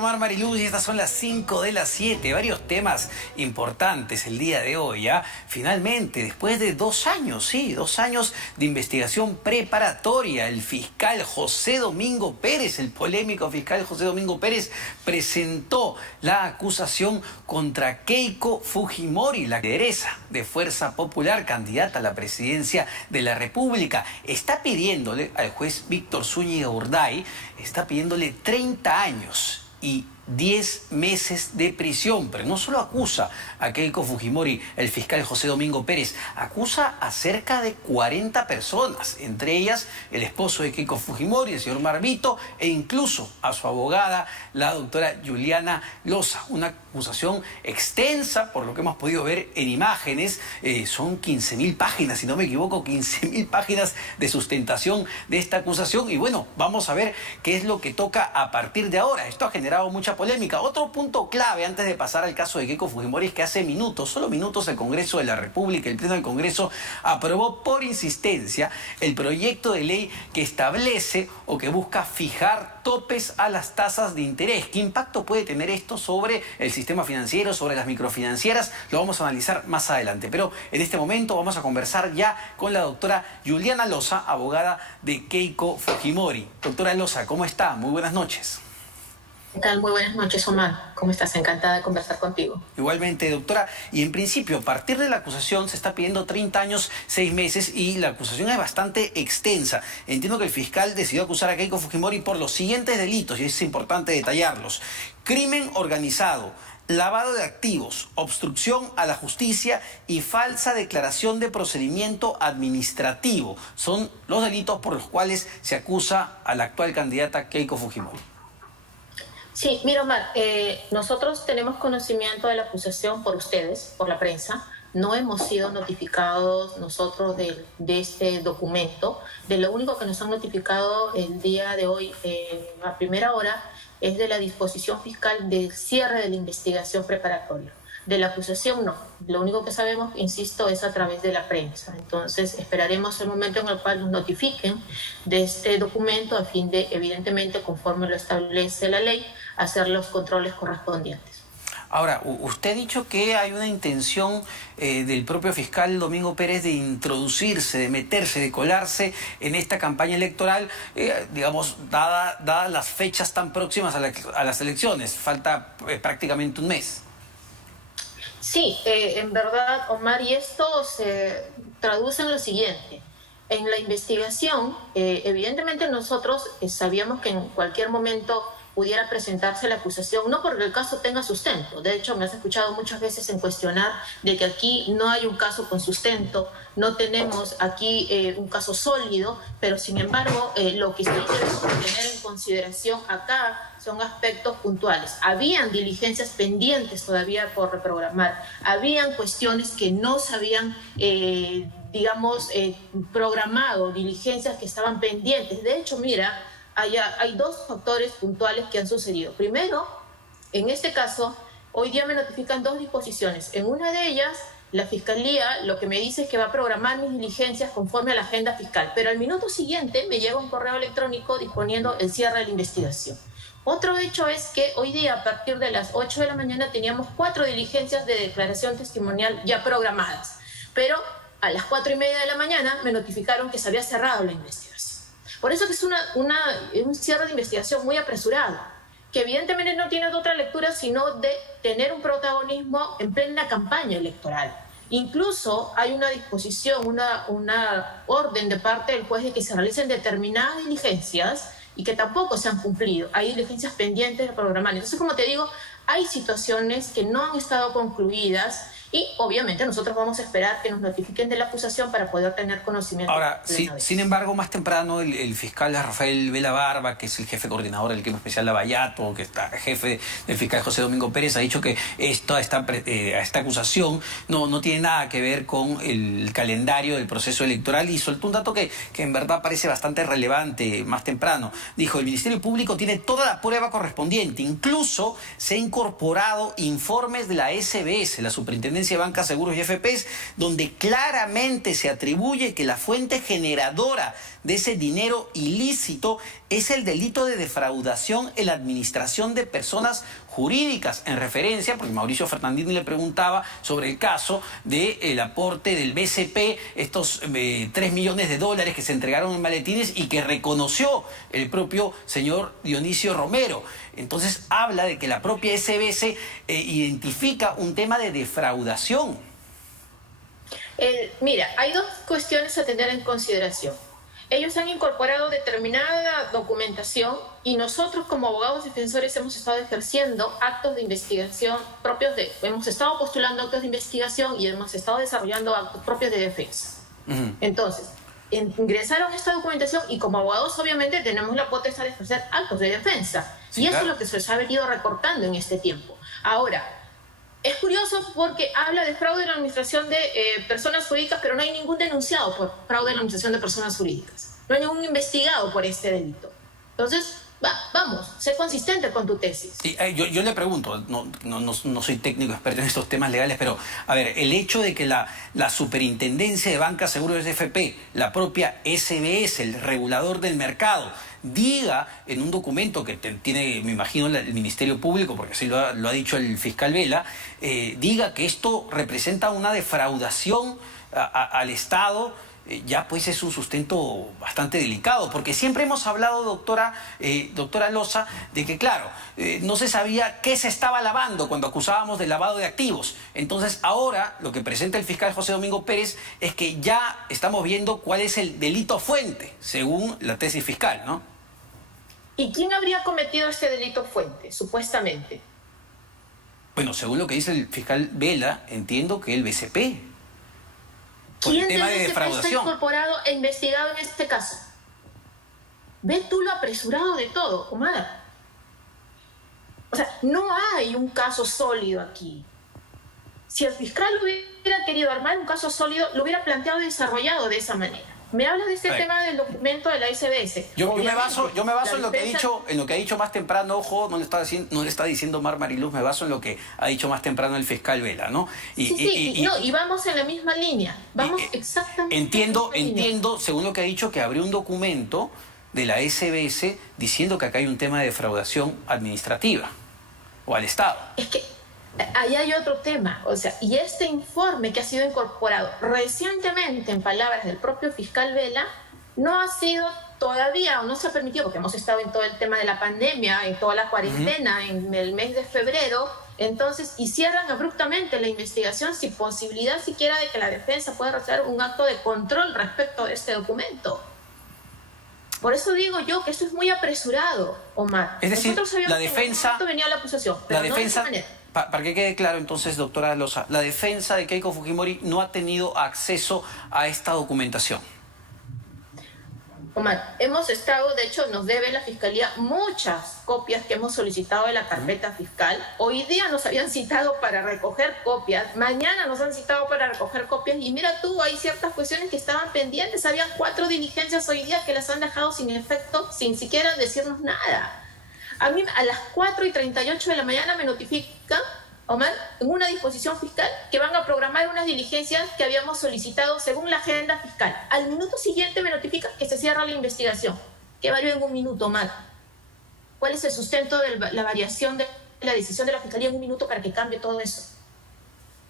Mariluz, y estas son las 5 de las 7. Varios temas importantes el día de hoy, ¿ya? Finalmente, después de 2 años, sí, 2 años de investigación preparatoria, el fiscal José Domingo Pérez, el polémico fiscal José Domingo Pérez, presentó la acusación contra Keiko Fujimori, la lideresa de Fuerza Popular, candidata a la presidencia de la República. Está pidiéndole al juez Víctor Zúñiga Urday, está pidiéndole 30 años y 10 meses de prisión. Pero no solo acusa a Keiko Fujimori, el fiscal José Domingo Pérez, acusa a cerca de 40 personas, entre ellas el esposo de Keiko Fujimori, el señor Marvito, e incluso a su abogada, la doctora Juliana Loza. Una acusación extensa, por lo que hemos podido ver en imágenes. Son 15.000 páginas, si no me equivoco, 15.000 páginas de sustentación de esta acusación. Y bueno, vamos a ver qué es lo que toca a partir de ahora. Esto ha generado mucha polémica. Otro punto clave antes de pasar al caso de Keiko Fujimori es que hace minutos, solo minutos, el Congreso de la República, el Pleno del Congreso, aprobó por insistencia el proyecto de ley que establece o que busca fijar topes a las tasas de interés. ¿Qué impacto puede tener esto sobre el sistema financiero, sobre las microfinancieras? Lo vamos a analizar más adelante. Pero en este momento vamos a conversar ya con la doctora Juliana Loza, abogada de Keiko Fujimori. Doctora Loza, ¿cómo está? Muy buenas noches. ¿Qué tal? Muy buenas noches, Omar. ¿Cómo estás? Encantada de conversar contigo. Igualmente, doctora. Y en principio, a partir de la acusación, se está pidiendo 30 años, 6 meses, y la acusación es bastante extensa. Entiendo que el fiscal decidió acusar a Keiko Fujimori por los siguientes delitos, y es importante detallarlos: crimen organizado, lavado de activos, obstrucción a la justicia y falsa declaración de procedimiento administrativo. Son los delitos por los cuales se acusa a la actual candidata Keiko Fujimori. Sí, mira, Omar, nosotros tenemos conocimiento de la acusación por ustedes, por la prensa. No hemos sido notificados nosotros de este documento. De lo único que nos han notificado el día de hoy, a primera hora, es de la disposición fiscal del cierre de la investigación preparatoria. De la acusación no. Lo único que sabemos, insisto, es a través de la prensa. Entonces esperaremos el momento en el cual nos notifiquen de este documento a fin de, evidentemente, conforme lo establece la ley, hacer los controles correspondientes. Ahora, usted ha dicho que hay una intención del propio fiscal Domingo Pérez de introducirse, de meterse, de colarse en esta campaña electoral, digamos, dadas las fechas tan próximas a las elecciones. Falta prácticamente un mes. Sí, en verdad, Omar, y esto se traduce en lo siguiente. En la investigación, evidentemente nosotros sabíamos que en cualquier momento pudiera presentarse la acusación, no porque el caso tenga sustento. De hecho, me has escuchado muchas veces en cuestionar de que aquí no hay un caso con sustento, no tenemos aquí un caso sólido, pero sin embargo, lo que sí debemos tener en consideración acá son aspectos puntuales. Habían diligencias pendientes todavía por reprogramar, habían cuestiones que no se habían, programado, diligencias que estaban pendientes. De hecho, mira, hay 2 factores puntuales que han sucedido. Primero, en este caso, hoy día me notifican 2 disposiciones. En una de ellas, la Fiscalía lo que me dice es que va a programar mis diligencias conforme a la agenda fiscal, pero al minuto siguiente me llega un correo electrónico disponiendo el cierre de la investigación. Otro hecho es que hoy día, a partir de las 8 de la mañana, teníamos 4 diligencias de declaración testimonial ya programadas, pero a las 4:30 de la mañana me notificaron que se había cerrado la investigación. Por eso que es un cierre de investigación muy apresurado, que evidentemente no tiene otra lectura sino de tener un protagonismo en plena campaña electoral. Incluso hay una disposición, una orden de parte del juez de que se realicen determinadas diligencias y que tampoco se han cumplido. Hay diligencias pendientes de programar. Entonces, como te digo, hay situaciones que no han estado concluidas y obviamente nosotros vamos a esperar que nos notifiquen de la acusación para poder tener conocimiento. Ahora, sin embargo, más temprano el fiscal Rafael Vela Barba, que es el jefe coordinador del equipo especial Lavallato, que está jefe del fiscal José Domingo Pérez, ha dicho que esta acusación no tiene nada que ver con el calendario del proceso electoral, y soltó un dato que en verdad parece bastante relevante más temprano. Dijo: el Ministerio Público tiene toda la prueba correspondiente, incluso se ha incorporado informes de la SBS, la Superintendencia Superintendencia de Banca, Seguros y FPs, donde claramente se atribuye que la fuente generadora de ese dinero ilícito es el delito de defraudación en la administración de personas jurídicas, en referencia, porque Mauricio Fernandini le preguntaba sobre el caso del aporte del BCP, estos 3 millones de dólares que se entregaron en maletines y que reconoció el propio señor Dionisio Romero. Entonces habla de que la propia SBS identifica un tema de defraudación. Mira, hay dos cuestiones a tener en consideración. Ellos han incorporado determinada documentación y nosotros como abogados defensores hemos estado ejerciendo actos de investigación propios hemos estado postulando actos de investigación y hemos estado desarrollando actos propios de defensa. Entonces, ingresaron esta documentación y como abogados obviamente tenemos la potestad de ejercer actos de defensa. Sí, y eso claro, es lo que se les ha venido recortando en este tiempo. Ahora, es curioso porque habla de fraude en la administración de personas jurídicas, pero no hay ningún denunciado por fraude en la administración de personas jurídicas. No hay ningún investigado por este delito. Entonces, vamos, sé consistente con tu tesis. Sí, yo le pregunto, no soy técnico experto en estos temas legales, pero a ver, el hecho de que la Superintendencia de Banca, Seguros y FP, la propia SBS, el regulador del mercado, diga en un documento que tiene, me imagino, el Ministerio Público, porque así lo ha dicho el fiscal Vela, diga que esto representa una defraudación al Estado, ya pues es un sustento bastante delicado, porque siempre hemos hablado, doctora Loza, de que claro, no se sabía qué se estaba lavando cuando acusábamos de lavado de activos. Entonces ahora lo que presenta el fiscal José Domingo Pérez es que ya estamos viendo cuál es el delito fuente, según la tesis fiscal, ¿no? ¿Y quién habría cometido este delito fuente, supuestamente? Bueno, según lo que dice el fiscal Vela, entiendo que el BCP. ¿Quién del BCP está incorporado e investigado en este caso? Ve tú lo apresurado de todo, Omar. O sea, no hay un caso sólido aquí. Si el fiscal hubiera querido armar un caso sólido, lo hubiera planteado y desarrollado de esa manera. Me habla de este tema del documento de la SBS. Yo me baso en lo que ha dicho más temprano, ojo, no le está diciendo Mar Mariluz, me baso en lo que ha dicho más temprano el fiscal Vela, ¿no? Y vamos en la misma línea. Vamos exactamente entiendo, según lo que ha dicho, que abrió un documento de la SBS diciendo que acá hay un tema de defraudación administrativa o al Estado. Es que ahí hay otro tema, o sea, y este informe que ha sido incorporado recientemente, en palabras del propio fiscal Vela, no ha sido todavía, o no se ha permitido, porque hemos estado en todo el tema de la pandemia, en toda la cuarentena, en el mes de febrero, entonces, y cierran abruptamente la investigación sin posibilidad siquiera de que la defensa pueda realizar un acto de control respecto a este documento. Por eso digo yo que esto es muy apresurado, Omar. Es decir, la defensa venía la acusación, pero no de esa manera. Para que quede claro entonces, doctora Loza, la defensa de Keiko Fujimori no ha tenido acceso a esta documentación. Omar, hemos estado, de hecho nos debe la Fiscalía muchas copias que hemos solicitado de la carpeta fiscal. Hoy día nos habían citado para recoger copias, mañana nos han citado para recoger copias y mira tú, hay ciertas cuestiones que estaban pendientes, habían 4 diligencias hoy día que las han dejado sin efecto, sin siquiera decirnos nada. A mí a las 4:38 de la mañana me notifican, Omar, en una disposición fiscal, que van a programar unas diligencias que habíamos solicitado según la agenda fiscal. Al minuto siguiente me notifican que se cierra la investigación. ¿Qué varió en un minuto, Omar? ¿Cuál es el sustento de la variación de la decisión de la Fiscalía en un minuto para que cambie todo eso?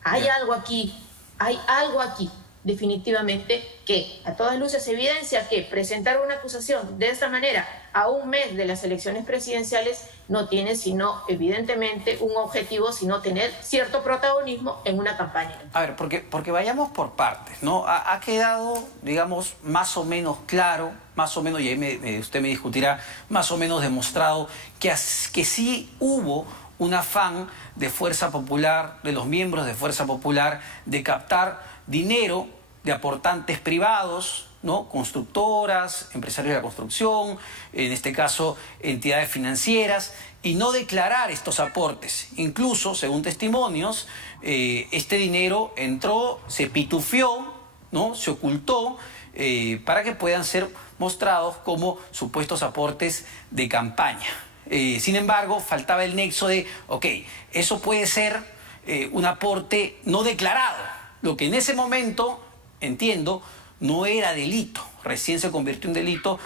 Hay algo aquí, definitivamente, que a todas luces evidencia que presentar una acusación de esta manera a un mes de las elecciones presidenciales no tiene sino, evidentemente, un objetivo, sino tener cierto protagonismo en una campaña. A ver, porque vayamos por partes, ¿no? Ha quedado, digamos, más o menos claro, más o menos, y ahí usted me discutirá, más o menos demostrado que sí hubo un afán de Fuerza Popular, de los miembros de Fuerza Popular, de captar dinero de aportantes privados, ¿no? Constructoras, empresarios de la construcción, en este caso entidades financieras, y no declarar estos aportes. Incluso, según testimonios, este dinero entró, se pitufió, ¿no? Se ocultó para que puedan ser mostrados como supuestos aportes de campaña. Sin embargo, faltaba el nexo de, ok, eso puede ser un aporte no declarado, lo que en ese momento, entiendo, no era delito, recién se convirtió en delito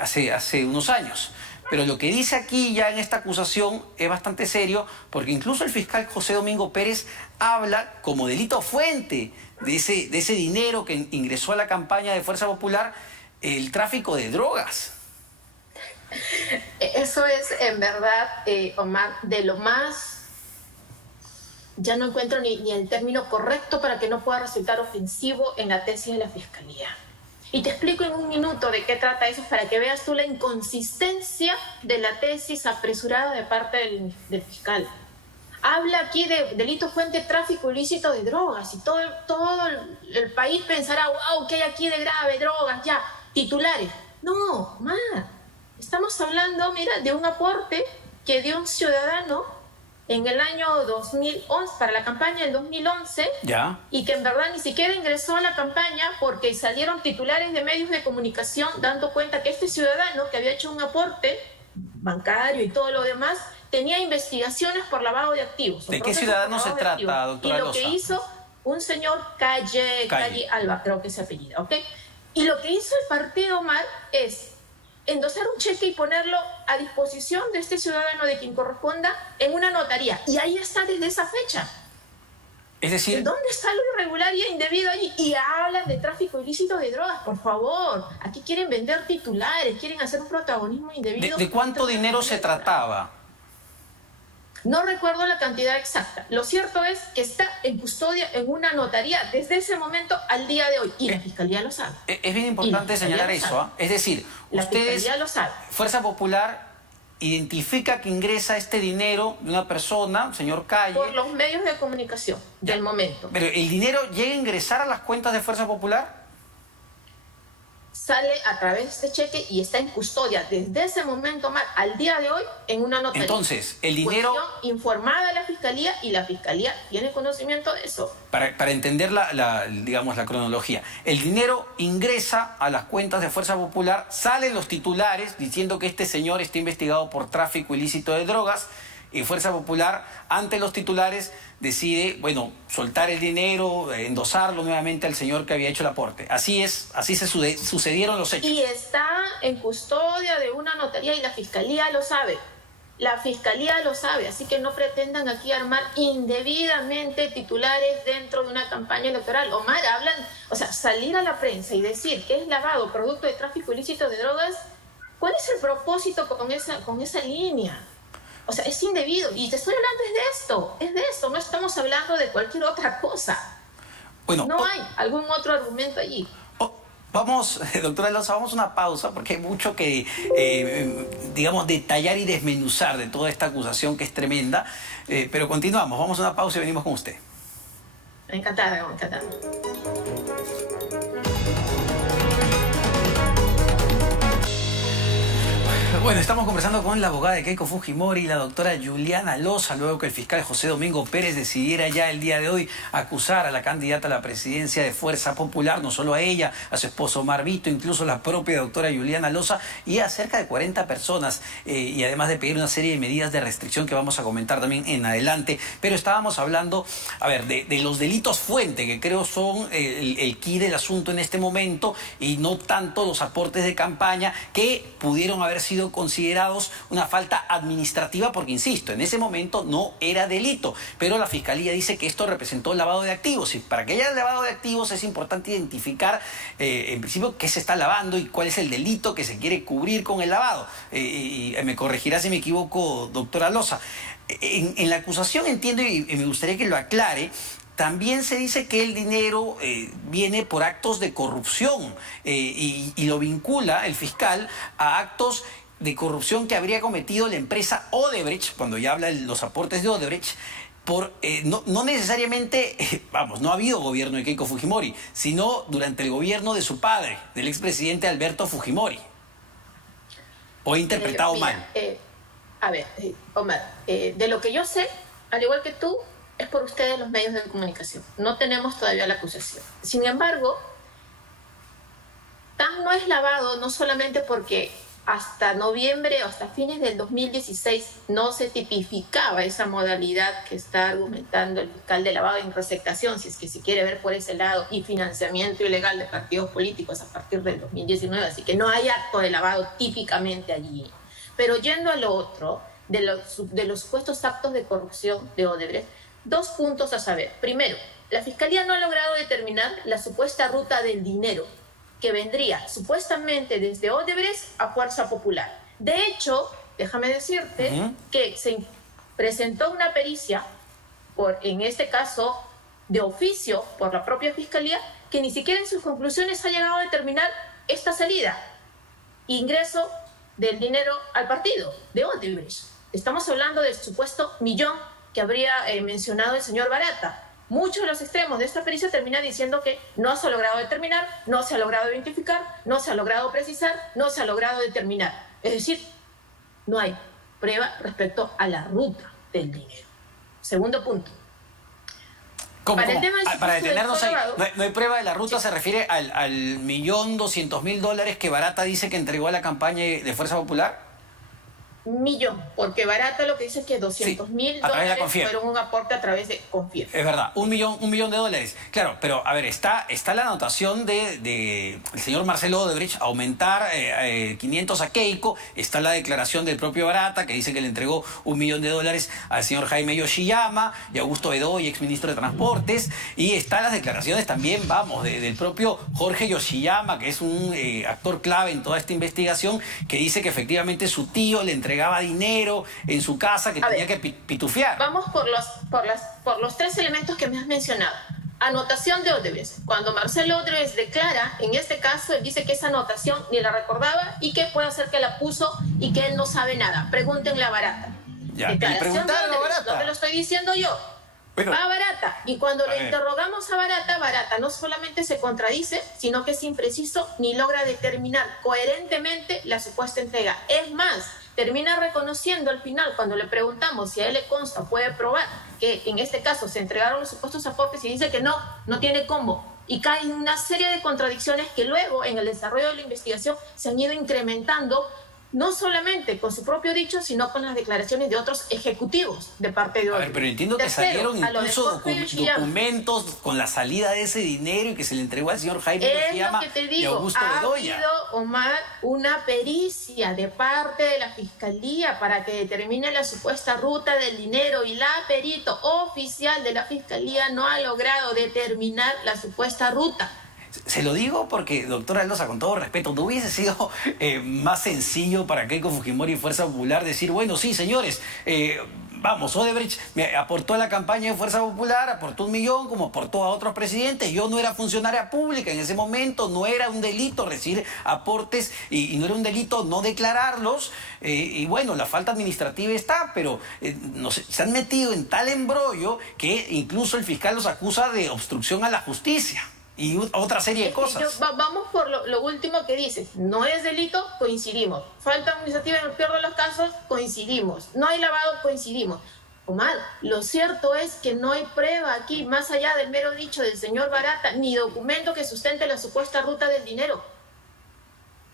hace unos años. Pero lo que dice aquí ya en esta acusación es bastante serio, porque incluso el fiscal José Domingo Pérez habla como delito fuente de ese dinero que ingresó a la campaña de Fuerza Popular, el tráfico de drogas. Eso es, en verdad, Omar, de lo más... Ya no encuentro ni el término correcto para que no pueda resultar ofensivo en la tesis de la Fiscalía. Y te explico en un minuto de qué trata eso para que veas tú la inconsistencia de la tesis apresurada de parte del fiscal. Habla aquí de delito fuente tráfico ilícito de drogas y todo el país pensará, wow, ¿qué hay aquí de grave? Drogas, ya, titulares. No, más. Estamos hablando, mira, de un aporte que dio un ciudadano en el año 2011, para la campaña del 2011, ¿ya? Y que en verdad ni siquiera ingresó a la campaña porque salieron titulares de medios de comunicación dando cuenta que este ciudadano que había hecho un aporte bancario y todo lo demás, tenía investigaciones por lavado de activos. ¿De qué ciudadano se trata, doctora Loza? Y lo que hizo un señor Calle Alba, creo que es apellido, ¿ok? Y lo que hizo el partido, Omar, es endosar un cheque y ponerlo a disposición de este ciudadano de quien corresponda en una notaría. Y ahí está desde esa fecha. Es decir... ¿Dónde está lo irregular y indebido allí? Y hablan de tráfico ilícito de drogas, por favor. Aquí quieren vender titulares, quieren hacer un protagonismo indebido. ¿De cuánto dinero se trataba? No recuerdo la cantidad exacta. Lo cierto es que está en custodia en una notaría desde ese momento al día de hoy. Y la Fiscalía lo sabe. Es bien importante señalar eso. Es decir, la ustedes, Fiscalía lo sabe. Fuerza Popular, identifica que ingresa este dinero de una persona, señor Calle... Por los medios de comunicación del momento. ¿Pero el dinero llega a ingresar a las cuentas de Fuerza Popular? Sale a través de este cheque y está en custodia desde ese momento, Omar, al día de hoy en una notaría. Entonces, el dinero... informada a la Fiscalía y la Fiscalía tiene conocimiento de eso. Para entender digamos, la cronología. El dinero ingresa a las cuentas de Fuerza Popular, salen los titulares diciendo que este señor está investigado por tráfico ilícito de drogas, y Fuerza Popular, ante los titulares, decide, bueno, soltar el dinero, endosarlo nuevamente al señor que había hecho el aporte. Así se sucedieron los hechos. Y está en custodia de una notaría y la Fiscalía lo sabe. La Fiscalía lo sabe, así que no pretendan aquí armar indebidamente titulares dentro de una campaña electoral. Omar, hablan, o sea, salir a la prensa y decir que es lavado producto de tráfico ilícito de drogas, ¿cuál es el propósito con esa línea? O sea, es indebido. Y te estoy hablando es de esto. No estamos hablando de cualquier otra cosa. Bueno, no hay algún otro argumento allí. Vamos, doctora Loza, vamos a una pausa porque hay mucho que, digamos, detallar y desmenuzar de toda esta acusación que es tremenda. Pero continuamos, vamos a una pausa y venimos con usted. Encantada, encantada. Bueno, estamos conversando con la abogada de Keiko Fujimori, la doctora Juliana Loza, luego que el fiscal José Domingo Pérez decidiera ya el día de hoy acusar a la candidata a la presidencia de Fuerza Popular, no solo a ella, a su esposo Omar Vito, incluso a la propia doctora Juliana Loza y a cerca de 40 personas, y además de pedir una serie de medidas de restricción que vamos a comentar también en adelante. Pero estábamos hablando, a ver, de los delitos fuente, que creo son el quid del asunto en este momento, y no tanto los aportes de campaña que pudieron haber sido considerados una falta administrativa, porque insisto, en ese momento no era delito, pero la Fiscalía dice que esto representó lavado de activos, y para que haya lavado de activos es importante identificar en principio qué se está lavando y cuál es el delito que se quiere cubrir con el lavado. Y me corregirá si me equivoco, doctora Loza. En la acusación entiendo, y me gustaría que lo aclare, también se dice que el dinero viene por actos de corrupción, y lo vincula el fiscal a actos de corrupción que habría cometido la empresa Odebrecht, cuando ya habla de los aportes de Odebrecht, no necesariamente, no ha habido gobierno de Keiko Fujimori, sino durante el gobierno de su padre, del expresidente Alberto Fujimori. ¿O he interpretado mal? A ver, Omar, de lo que yo sé, al igual que tú, es por ustedes los medios de comunicación. No tenemos todavía la acusación. Sin embargo, tan no es lavado, no solamente porque hasta noviembre o hasta fines del 2016 no se tipificaba esa modalidad que está argumentando el fiscal de lavado en receptación, si es que se quiere ver por ese lado, y financiamiento ilegal de partidos políticos a partir del 2019, así que no hay acto de lavado típicamente allí. Pero yendo a lo otro, de los supuestos actos de corrupción de Odebrecht, dos puntos a saber. Primero, la Fiscalía no ha logrado determinar la supuesta ruta del dinero que vendría supuestamente desde Odebrecht a Fuerza Popular. De hecho, déjame decirte que se presentó una pericia, en este caso de oficio, por la propia Fiscalía, que ni siquiera en sus conclusiones ha llegado a determinar esta salida, ingreso del dinero al partido de Odebrecht. Estamos hablando del supuesto millón que habría mencionado el señor Barata. Muchos de los extremos de esta pericia terminan diciendo que no se ha logrado determinar, no se ha logrado identificar, no se ha logrado precisar, no se ha logrado determinar. Es decir, no hay prueba respecto a la ruta del dinero. Segundo punto. Para detenernos ahí, ¿no hay prueba de la ruta? Sí. ¿Se refiere al 1.200.000 que Barata dice que entregó a la campaña de Fuerza Popular? Millón, porque Barata lo que dice es que 200.000 fueron un aporte a través de Confier. Es verdad, un millón de dólares. Claro, pero a ver, está la anotación de el señor Marcelo Odebrecht aumentar 500 a Keiko, está la declaración del propio Barata que dice que le entregó $1 millón al señor Jaime Yoshiyama y Augusto Bedoya, exministro de Transportes, y están las declaraciones también, del propio Jorge Yoshiyama, que es un actor clave en toda esta investigación, que dice que efectivamente su tío le entregaba dinero en su casa que tenía que pitufiar. Vamos por los tres elementos que me has mencionado. Anotación de Odebrecht. Cuando Marcelo Odebrecht declara, en este caso, él dice que esa anotación ni la recordaba y que puede ser que la puso y que él no sabe nada. Pregúntenle a Barata. Declaración de Odebrecht, no te lo estoy diciendo yo. Bueno, va a Barata. Y cuando le interrogamos a Barata, Barata no solamente se contradice, sino que es impreciso ni logra determinar coherentemente la supuesta entrega. Es más, termina reconociendo al final, cuando le preguntamos si a él le consta, puede probar que en este caso se entregaron los supuestos aportes, y dice que no tiene cómo. Y cae en una serie de contradicciones que luego, en el desarrollo de la investigación, se han ido incrementando, no solamente con su propio dicho, sino con las declaraciones de otros ejecutivos de parte de otros. A ver, pero entiendo que salieron incluso documentos con la salida de ese dinero y que se le entregó al señor Jaime Yoshiyama y Augusto Bedoya. Ha habido, Omar, una pericia de parte de la Fiscalía para que determine la supuesta ruta del dinero, y la perito oficial de la Fiscalía no ha logrado determinar la supuesta ruta. Se lo digo porque, doctora Aldosa, con todo respeto, ¿no hubiese sido más sencillo para Keiko Fujimori y Fuerza Popular decir, bueno, sí, señores, Odebrecht me aportó a la campaña de Fuerza Popular, aportó $1 millón, como aportó a otros presidentes? Yo no era funcionaria pública en ese momento, no era un delito recibir aportes y no era un delito no declararlos. Y bueno, la falta administrativa está, pero no sé, se han metido en tal embrollo que incluso el fiscal los acusa de obstrucción a la justicia. Y otra serie de cosas. Vamos por lo último que dices. No es delito, coincidimos. Falta administrativa en el peor de los casos, coincidimos. No hay lavado, coincidimos. Omar, lo cierto es que no hay prueba aquí, más allá del mero dicho del señor Barata, ni documento que sustente la supuesta ruta del dinero.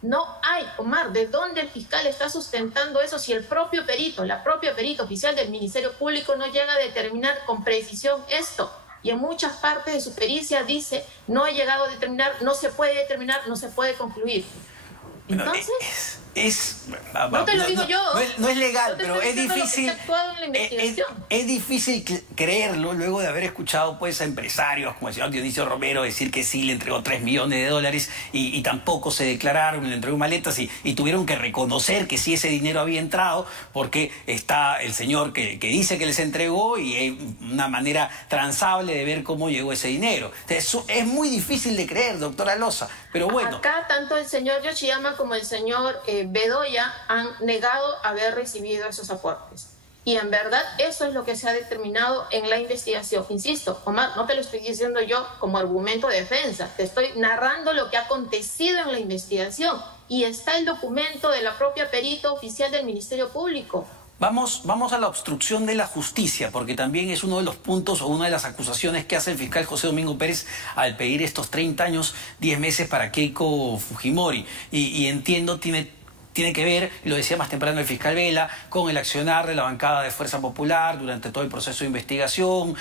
No hay, Omar. ¿De dónde el fiscal está sustentando eso si el propio perito, la propia perito oficial del Ministerio Público no llega a determinar con precisión esto? Y en muchas partes de su pericia dice, no he llegado a determinar, no se puede determinar, no se puede concluir. Entonces, no te lo digo yo. No es legal, pero es difícil. Es difícil creerlo luego de haber escuchado pues a empresarios como el señor Dionisio Romero decir que sí le entregó $3 millones y tampoco se declararon, le entregó maletas y tuvieron que reconocer que sí ese dinero había entrado, porque está el señor que dice que les entregó y hay una manera transable de ver cómo llegó ese dinero. Entonces, es muy difícil de creer, doctora Aldosa, pero bueno. Acá tanto el señor Yoshiyama como el señor Bedoya han negado haber recibido esos aportes. Y en verdad eso es lo que se ha determinado en la investigación. Insisto, Omar, no te lo estoy diciendo yo como argumento de defensa, te estoy narrando lo que ha acontecido en la investigación. Y está el documento de la propia perito oficial del Ministerio Público. Vamos a la obstrucción de la justicia, porque también es uno de los puntos o una de las acusaciones que hace el fiscal José Domingo Pérez al pedir estos 30 años, 10 meses para Keiko Fujimori. Y entiendo, tiene tiene que ver, y lo decía más temprano el fiscal Vela, con el accionar de la bancada de Fuerza Popular durante todo el proceso de investigación.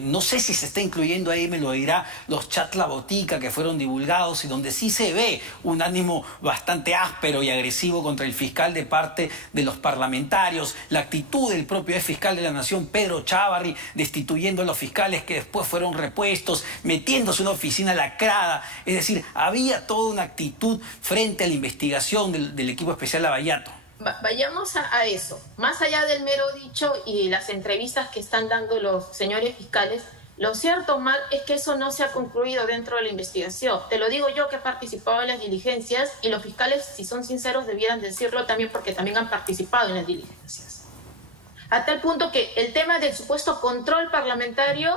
No sé si se está incluyendo ahí, me lo dirá, los chats La Botica que fueron divulgados y donde sí se ve un ánimo bastante áspero y agresivo contra el fiscal de parte de los parlamentarios, la actitud del propio fiscal de la Nación, Pedro Chávarri, destituyendo a los fiscales que después fueron repuestos, metiéndose en una oficina lacrada. Es decir, había toda una actitud frente a la investigación del equipo especial Lavallato. Vayamos a eso. Más allá del mero dicho y las entrevistas que están dando los señores fiscales, lo cierto, Omar, es que eso no se ha concluido dentro de la investigación. Te lo digo yo, que he participado en las diligencias, y los fiscales, si son sinceros, debieran decirlo también, porque también han participado en las diligencias. A tal punto que el tema del supuesto control parlamentario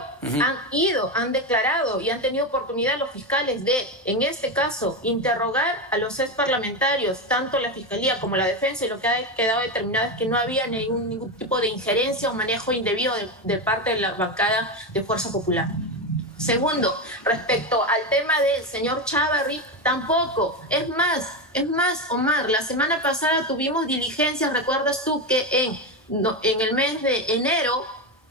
han declarado y han tenido oportunidad los fiscales de, en este caso, interrogar a los ex parlamentarios, tanto la Fiscalía como la Defensa, y lo que ha quedado determinado es que no había ningún tipo de injerencia o manejo indebido de parte de la bancada de Fuerza Popular. Segundo, respecto al tema del señor Chávarri, tampoco. Es más, Omar, la semana pasada tuvimos diligencias, ¿recuerdas tú que en el mes de enero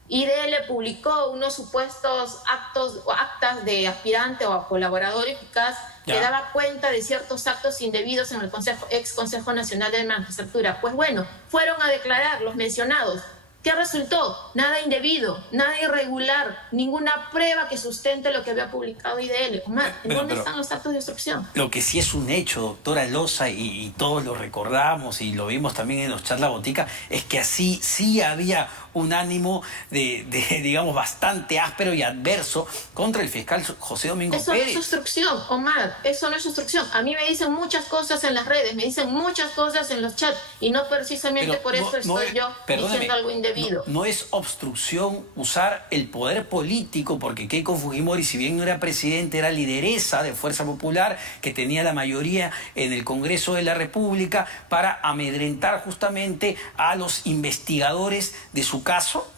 IDL publicó unos supuestos actas de aspirante o colaborador eficaz que daba cuenta de ciertos actos indebidos en el ex Consejo Nacional de Magistratura? Pues bueno, fueron a declarar los mencionados. ¿Qué resultó? Nada indebido, nada irregular, ninguna prueba que sustente lo que había publicado IDL. Omar, ¿en dónde están los actos de obstrucción? Lo que sí es un hecho, doctora Loza, y todos lo recordamos y lo vimos también en los chats La Botica, es que así sí había un ánimo digamos, bastante áspero y adverso contra el fiscal José Domingo Pérez. Eso no es obstrucción, Omar, eso no es obstrucción. A mí me dicen muchas cosas en las redes, me dicen muchas cosas en los chats, y no precisamente por eso estoy yo diciendo algo indebido. No es obstrucción usar el poder político, porque Keiko Fujimori, si bien no era presidente, era lideresa de Fuerza Popular, que tenía la mayoría en el Congreso de la República, para amedrentar justamente a los investigadores de su caso.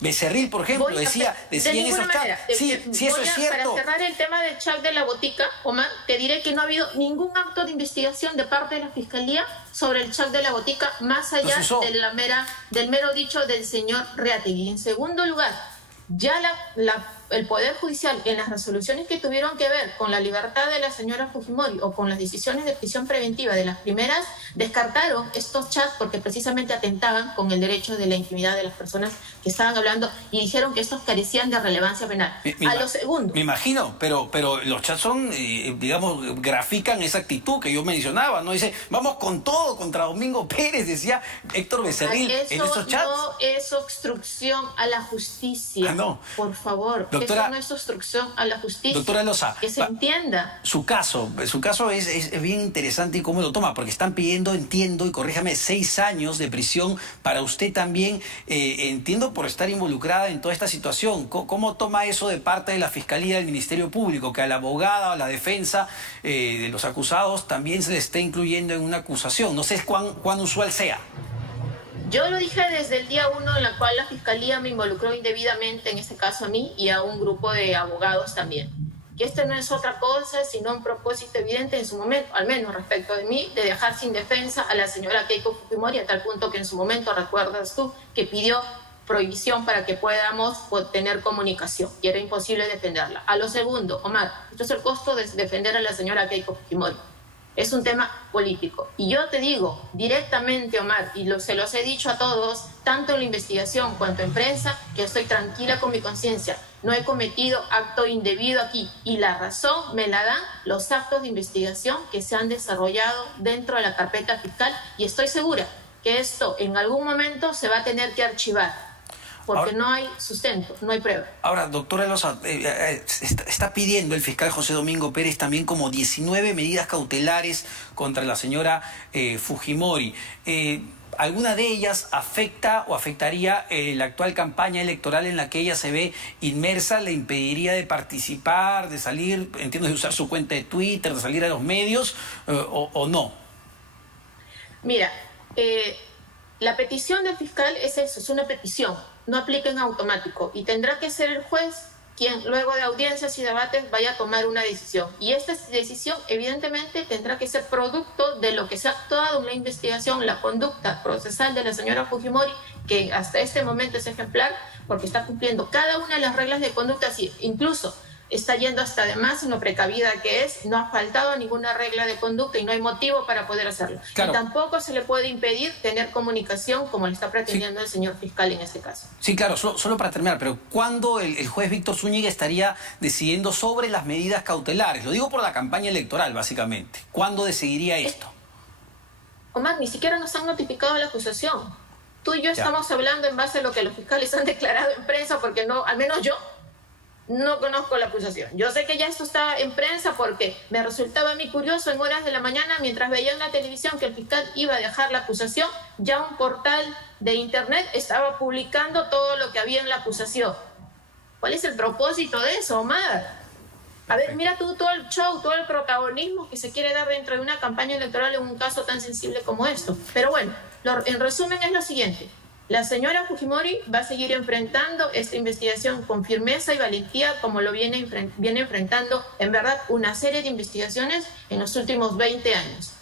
Becerril, por ejemplo, decía en esos chats. Sí, eso es cierto. Para cerrar el tema del chat de La Botica, Omar, te diré que no ha habido ningún acto de investigación de parte de la Fiscalía sobre el chat de La Botica, más allá del mero dicho del señor Reategui. En segundo lugar, ya el Poder Judicial, en las resoluciones que tuvieron que ver con la libertad de la señora Fujimori o con las decisiones de prisión preventiva de las primeras, descartaron estos chats porque precisamente atentaban con el derecho de la intimidad de las personas que estaban hablando, y dijeron que estos carecían de relevancia penal. A lo segundo. Me imagino, pero los chats son, digamos, grafican esa actitud que yo mencionaba, ¿no? Dice, vamos con todo contra Domingo Pérez, decía Héctor Becerril en esos chats. No es obstrucción a la justicia. No. Por favor. Doctora, eso no es obstrucción a la justicia. Doctora Loza, que se entienda. Su caso es bien interesante y cómo lo toma, porque están pidiendo, entiendo, y corríjame, 6 años de prisión para usted también, entiendo, por estar involucrada en toda esta situación. ¿Cómo toma eso de parte de la Fiscalía del Ministerio Público, que a la abogada o a la defensa de los acusados también se le esté incluyendo en una acusación? No sé cuán usual sea. Yo lo dije desde el día 1, en la cual la Fiscalía me involucró indebidamente, en este caso a mí y a un grupo de abogados también. Que este no es otra cosa sino un propósito evidente en su momento, al menos respecto de mí, de dejar sin defensa a la señora Keiko Fujimori, a tal punto que en su momento, recuerdas tú, que pidió prohibición para que podamos tener comunicación, y era imposible defenderla. A lo segundo, Omar, esto es el costo de defender a la señora Keiko Fujimori. Es un tema político. Y yo te digo directamente, Omar, y se los he dicho a todos, tanto en la investigación cuanto en prensa, que estoy tranquila con mi conciencia. No he cometido acto indebido aquí. Y la razón me la dan los actos de investigación que se han desarrollado dentro de la carpeta fiscal. Y estoy segura que esto en algún momento se va a tener que archivar, porque ahora no hay sustento, no hay prueba. Ahora, doctora Loza, está pidiendo el fiscal José Domingo Pérez también como 19 medidas cautelares contra la señora Fujimori. ¿Alguna de ellas afecta o afectaría la actual campaña electoral en la que ella se ve inmersa? ¿Le impediría de participar, de salir, entiendo, de usar su cuenta de Twitter, de salir a los medios o no? Mira, la petición del fiscal es eso, es una petición. No aplica en automático, y tendrá que ser el juez quien luego de audiencias y debates vaya a tomar una decisión. Y esta decisión evidentemente tendrá que ser producto de lo que se ha actuado en la investigación, la conducta procesal de la señora Fujimori, que hasta este momento es ejemplar porque está cumpliendo cada una de las reglas de conducta, incluso está yendo hasta de más en lo precavida que es, no ha faltado ninguna regla de conducta y no hay motivo para poder hacerlo. Claro. Y tampoco se le puede impedir tener comunicación como le está pretendiendo el señor fiscal en este caso. Sí, claro, solo para terminar, pero ¿cuándo el juez Víctor Zúñiga estaría decidiendo sobre las medidas cautelares? Lo digo por la campaña electoral, básicamente. ¿Cuándo decidiría esto? Omar, ni siquiera nos han notificado la acusación. Tú y yo estamos hablando en base a lo que los fiscales han declarado en prensa, porque no, al menos yo no conozco la acusación. Yo sé que ya esto está en prensa porque me resultaba a mí curioso en horas de la mañana, mientras veía en la televisión que el fiscal iba a dejar la acusación, ya un portal de internet estaba publicando todo lo que había en la acusación. ¿Cuál es el propósito de eso, Omar? A ver, mira tú todo el show, todo el protagonismo que se quiere dar dentro de una campaña electoral en un caso tan sensible como esto. Pero bueno, en resumen es lo siguiente. La señora Fujimori va a seguir enfrentando esta investigación con firmeza y valentía, como lo viene enfrentando, en verdad, una serie de investigaciones en los últimos 20 años.